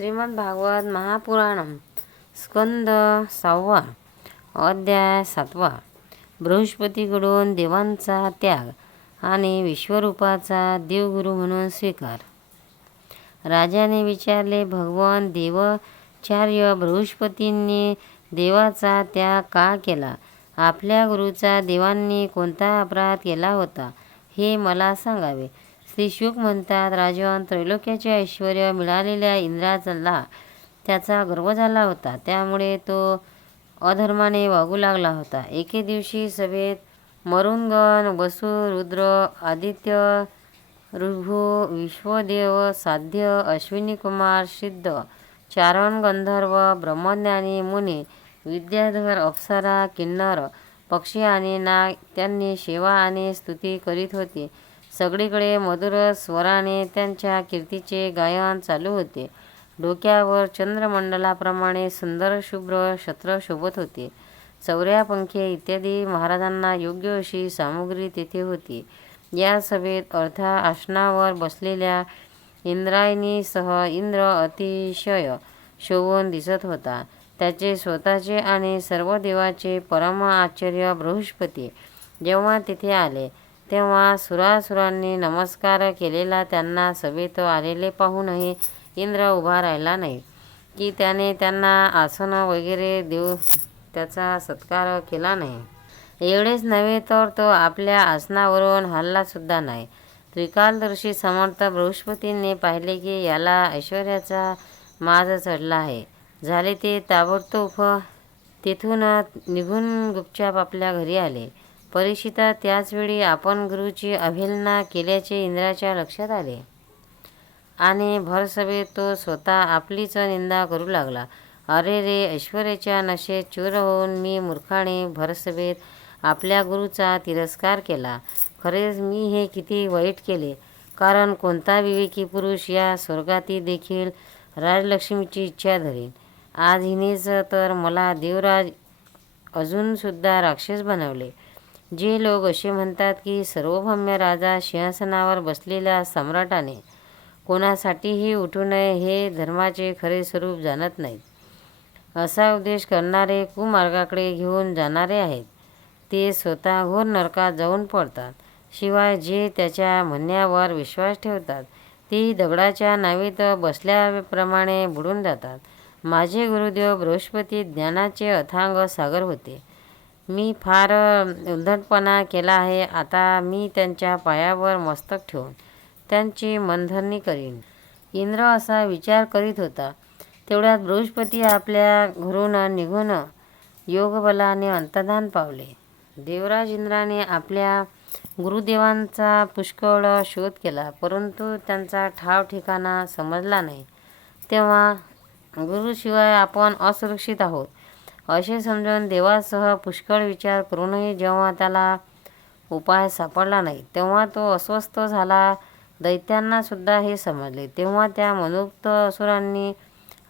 श्रीमद भागवत महापुराणम स्कंद सहावा अध्याय सातवा. बृहस्पतीकडून देवांचा त्याग आणि विश्वरूपाचा देवगुरु म्हणून स्वीकार. राजाने विचारले भगवान देवाचार्य बृहस्पतींनी देवाचा त्याग का केला? आपल्या गुरुचा देवांनी कोणता अपराध केला होता हे मला सांगावे. श्री शुक म्हणतात राजन त्रैलोक्याचे ऐश्वर मिळालेल्या इंद्राला त्याचा गर्व झाला होता. त्यामुळे तो अधर्माने वागू लागला होता. एके दिवशी सभेत मरुंगण वसु रुद्र आदित्य ऋभू विश्वदेव साध्य अश्विनी कुमार सिद्ध चारण गंधर्व ब्रह्मज्ञानी मुनी विद्याधर अप्सरा किन्नर पक्षी आणि नाग त्यांनी सेवा आणि स्तुती करीत होते. सगळीकडे मधुर स्वराने त्यांच्या कीर्तीचे गायन चालू होते. डोक्यावर चंद्रमंडलाप्रमाणे सुंदर शुभ्र छत्र शोभत होते. चौऱ्या पंखे इत्यादी महाराजांना योग्य अशी सामुग्री तेथे होती. या सभेत अर्थात आसनावर बसलेल्या इंद्रायणीसह इंद्र अतिशय शोभून दिसत होता. त्याचे स्वतःचे आणि सर्व देवाचे परम आश्चर्य बृहस्पती जेव्हा तिथे आले तेव्हा सुरासुरांनी नमस्कार केलेला त्यांना सभेत आलेले पाहूनही इंद्र उभा राहिला नाही. की त्याने त्यांना आसनं वगैरे देऊ त्याचा सत्कार केला नाही. एवढेच नव्हे तर तो आपल्या आसनावरून हल्लासुद्धा नाही. त्रिकालदर्शी समर्थ बृहस्पतींनी पाहिले की याला ऐश्वर्याचा माज चढला आहे. झाले ते ताबडतोब तेथून निघून गुपचाप आपल्या घरी आले. परीक्षिता त्याचवेळी आपण गुरुची अवहेलना केल्याचे इंद्राच्या लक्षात आले. आणि भरसभेत तो स्वतः आपलीच निंदा करू लागला. अरे रे ऐश्वर्याच्या नशेत चूर होऊन मी मूर्खाने भरसभेत आपल्या गुरुचा तिरस्कार केला. खरेच मी हे किती वाईट केले. कारण कोणता विवेकी पुरुष या स्वर्गाती देखील राजलक्ष्मीची इच्छा धरेल आज हिनेच तर मला देवराज अजूनसुद्धा राक्षस बनवले. जे लोक असे म्हणतात की सर्वभम्य राजा सिंहासनावर बसलेल्या सम्राटाने कोणासाठीही उठू नये हे धर्माचे खरे स्वरूप जाणत नाहीत. असा उद्देश करणारे कुमार्गाकडे घेऊन जाणारे आहेत. ते स्वतः घोर नरकात जाऊन पडतात. शिवाय जे त्याच्या म्हणण्यावर विश्वास ठेवतात तेही दगडाच्या नावीत बसल्याप्रमाणे बुडून जातात. माझे गुरुदेव बृहस्पती ज्ञानाचे अथांग सागर होते. मी फार उद्धटपणा केला आहे. आता मी त्यांच्या पायावर मस्तक ठेवून त्यांची मनधरणी करीन. इंद्र असा विचार करीत होता. तेवढ्यात बृहस्पती आपल्या घरून निघून योगबलाने अंतदान पावले. देवराज इंद्राने आपल्या गुरुदेवांचा पुष्कळ शोध केला परंतु त्यांचा ठाव ठिकाणा समजला नाही. तेव्हा गुरुशिवाय आपण असुरक्षित आहोत. असे समजून देवासह पुष्कळ विचार करूनही जेव्हा त्याला उपाय सापडला नाही तेव्हा तो अस्वस्थ झाला. दैत्यांनासुद्धा हे समजले. तेव्हा त्या मनुक्त असुरांनी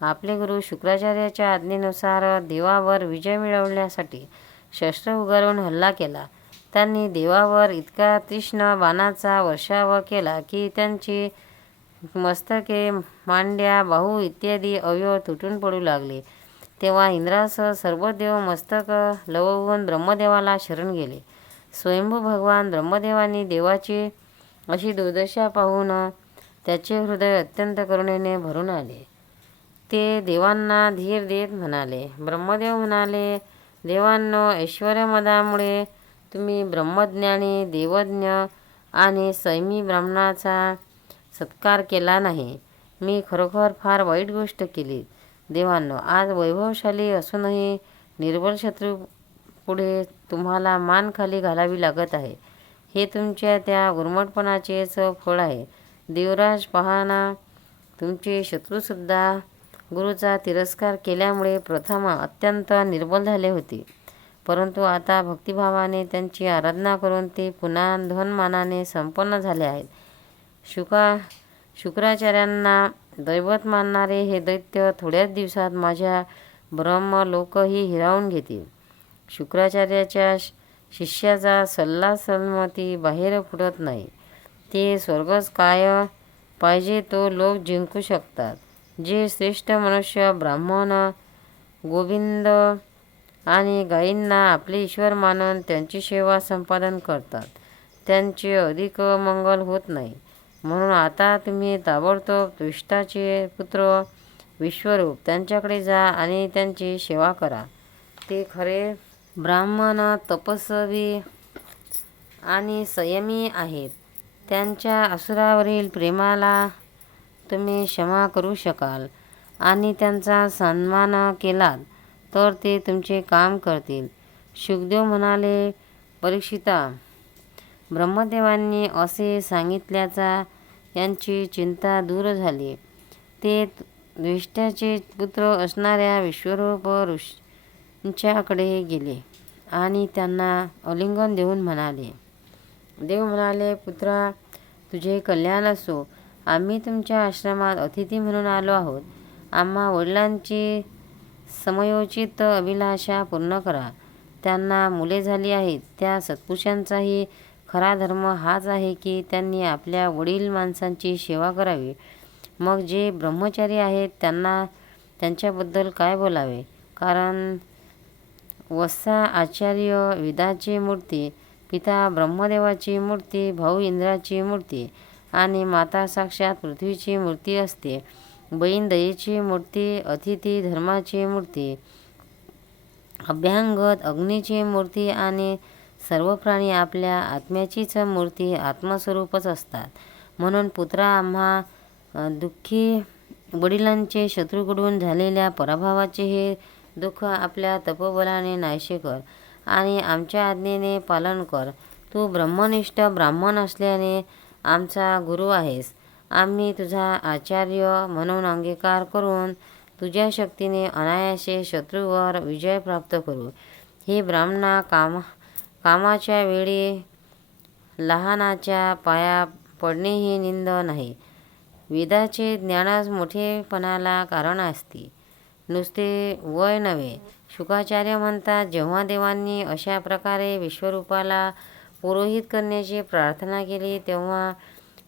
आपले गुरु शुक्राचार्याच्या आज्ञेनुसार देवावर विजय मिळवण्यासाठी शस्त्र उगारून हल्ला केला. त्यांनी देवावर इतका तीक्ष्ण बाणाचा वर्षाव केला की त्यांची मस्तके मांड्या बाहू इत्यादी अवयव तुटून पडू लागले. तेव्हा इंद्रासह सर्व देव मस्तक लवून ब्रह्मदेवाला शरण गेले. स्वयंभू भगवान ब्रह्मदेवानी देवाची अशी दुर्दशा पाहून त्याचे हृदय अत्यंत करुणेने भरून आले. ते देवांना धीर देत म्हणाले ब्रह्मदेव म्हणाले देवांनो ऐश्वर्यमदामुळे तुम्ही ब्रह्मज्ञानी देवज्ञ आणि सैमी ब्राह्मणाचा सत्कार केला नाही. मी खरोखर फार वाईट गोष्ट केली. देवांनो आज वैभवशाली असूनही निर्बल शत्रू पुढे तुम्हाला मान खाली घालावी लागत आहे. हे तुमच्या त्या गुरमटपणाचेच फळ आहे. देवराज पहाना तुमचे शत्रूसुद्धा गुरुचा तिरस्कार केल्यामुळे प्रथम अत्यंत निर्बल झाले होते. परंतु आता भक्तिभावाने त्यांची आराधना करून ते पुन्हा धनमानाने संपन्न झाले आहेत. शुका शुक्राचार्यांना दैवत मानणारे हे दैत्य थोड्याच दिवसात माझ्या ब्रह्म लोकही हिरावून घेतील. शुक्राचार्याच्या शिष्याचा सल्ला सन्मती बाहेर फुटत नाही. ते स्वर्गच काय पाहिजे तो लोक जिंकू शकतात. जे श्रेष्ठ मनुष्य ब्राह्मण गोविंद आणि गायींना आपले ईश्वर मानून त्यांची सेवा संपादन करतात. त्यांचे अधिक मंगल होत नाही. म्हणून आता तुम्ही ताबडतोब दुष्टाचे पुत्र विश्वरूप त्यांच्याकडे जा आणि त्यांची सेवा करा. ते खरे ब्राह्मण तपस्वी आणि संयमी आहेत. त्यांच्या असुरावरील प्रेमाला तुम्ही क्षमा करू शकाल आणि त्यांचा सन्मान केलात तर ते तुमचे काम करतील. शुकदेव म्हणाले परीक्षिता ब्रह्मदेवांनी असे सांगितल्याचा यांची चिंता दूर झाली. ते द्विष्ट्याचे पुत्र असणाऱ्या विश्वरूप ऋषींच्याकडे गेले आणि त्यांना अलिंगन देऊन म्हणाले देव म्हणाले पुत्रा तुझे कल्याण असो. आम्ही तुमच्या आश्रमात अतिथी म्हणून आलो आहोत. आम्हा वडिलांची समयोचित अभिलाषा पूर्ण करा. त्यांना मुले झाली आहेत. त्या सत्पुरुषांचाही खरा धर्म हाच आहे की त्यांनी आपल्या वडील माणसांची सेवा करावी. मग जे ब्रह्मचारी आहेत त्यांना त्यांच्याबद्दल काय बोलावे? कारण वत्सा आचार्य विदाची मूर्ती पिता ब्रह्मदेवाची मूर्ती भाऊ इंद्राची मूर्ती आणि माता साक्षात पृथ्वीची मूर्ती असते. बहीण दयेची मूर्ती अतिथी धर्माची मूर्ती अभ्यांगत अग्नीची मूर्ती आणि सर्व प्राणी आपल्या आत्म्याचीच मूर्ती आत्मस्वरूपच असतात. म्हणून पुत्रा आम्हा दुःखी वडिलांचे शत्रूकडून झालेल्या पराभवाचे हे दुःख आपल्या तपोबलाने नाहीसे कर आणि आमच्या आज्ञेने पालन कर. तू ब्रह्मनिष्ठ ब्राह्मण असल्याने आमचा गुरु आहेस. आम्ही तुझा आचार्य म्हणून अंगीकार करून तुझ्या शक्तीने अनायासे शत्रूवर विजय प्राप्त करू. हे ब्राह्मणा काम कामाच्या वेळी लहानाच्या पाया पडणे ही निंद नाही. वेदाचे ज्ञानच मोठेपणाला कारण असते. नुसते वय नव्हे. शुकाचार्य म्हणतात जेव्हा देवांनी अशा प्रकारे विश्वरूपाला पुरोहित करण्याची प्रार्थना केली तेव्हा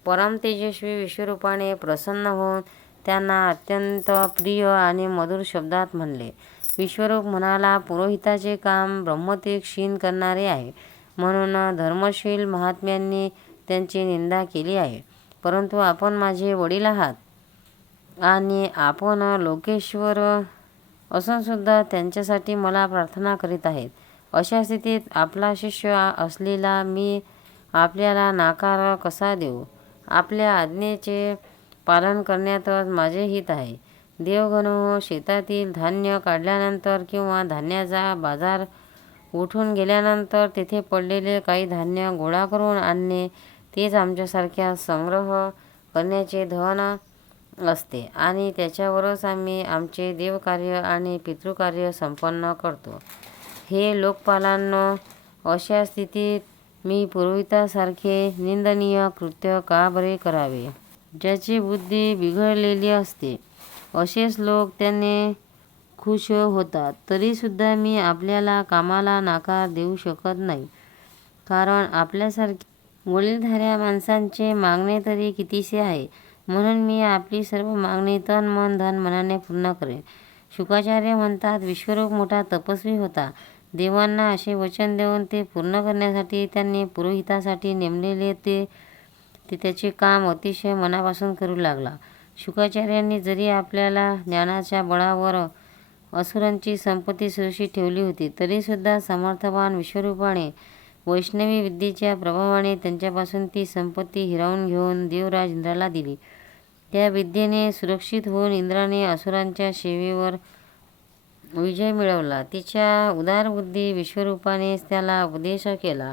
परम तेजस्वी विश्वरूपाने प्रसन्न होऊन त्यांना अत्यंत प्रिय आणि मधुर शब्दात म्हणले विश्वरूप म्हणाला पुरोहिताचे काम ब्रह्मते क्षीण करणारे आहे. म्हणून धर्मशील महात्म्यांनी त्यांची निंदा केली आहे. परंतु आपण माझे वडील आहात आणि आपण लोकेश्वर असूनसुद्धा त्यांच्यासाठी मला प्रार्थना करीत आहेत. अशा स्थितीत आपला शिष्य असलेला मी आपल्याला नाकार कसा देऊ? आपल्या आज्ञेचे पालन करण्यातच माझे हित आहे. देवगण शेतातील धान्य काढल्यानंतर किंवा धान्याचा बाजार उठून गेल्यानंतर तेथे पडलेले काही धान्य गोळा करून आणणे तेच आमच्यासारख्या संग्रह करण्याचे धन असते आणि त्याच्यावरच आम्ही आमचे देवकार्य आणि पितृकार्य संपन्न करतो. हे लोकपालांनो अशा स्थितीत मी पुरोहितासारखे निंदनीय कृत्य का बरे करावे? ज्याची बुद्धी बिघडलेली असते. असेच लोक त्याने खुश होतात. तरीसुद्धा मी आपल्याला कामाला नकार देऊ शकत नाही. कारण आपल्यासारखे वडीलधाऱ्या माणसांचे मागणे तरी कितीसे आहे? म्हणून मी आपली सर्व मागणी तन मन धन मनाने पूर्ण करेन. शुकाचार्य म्हणतात विश्वरूप मोठा तपस्वी होता. देवांना असे वचन देऊन ते पूर्ण करण्यासाठी त्यांनी पुरोहितासाठी नेमलेले ते ते त्याचे काम अतिशय मनापासून करू लागला. शुकाचार्यांनी जरी आपल्याला ज्ञानाच्या बळावर असुरांची संपत्ती सुरक्षित ठेवली होती तरीसुद्धा समर्थवान विश्वरूपाने वैष्णवी विद्येच्या प्रभावाने त्यांच्यापासून ती संपत्ती हिरावून घेऊन देवराज इंद्राला दिली. त्या विद्येने सुरक्षित होऊन इंद्राने असुरांच्या सेवेवर विजय मिळवला. तिच्या उदारबुद्धी विश्वरूपानेच त्याला उपदेश केला.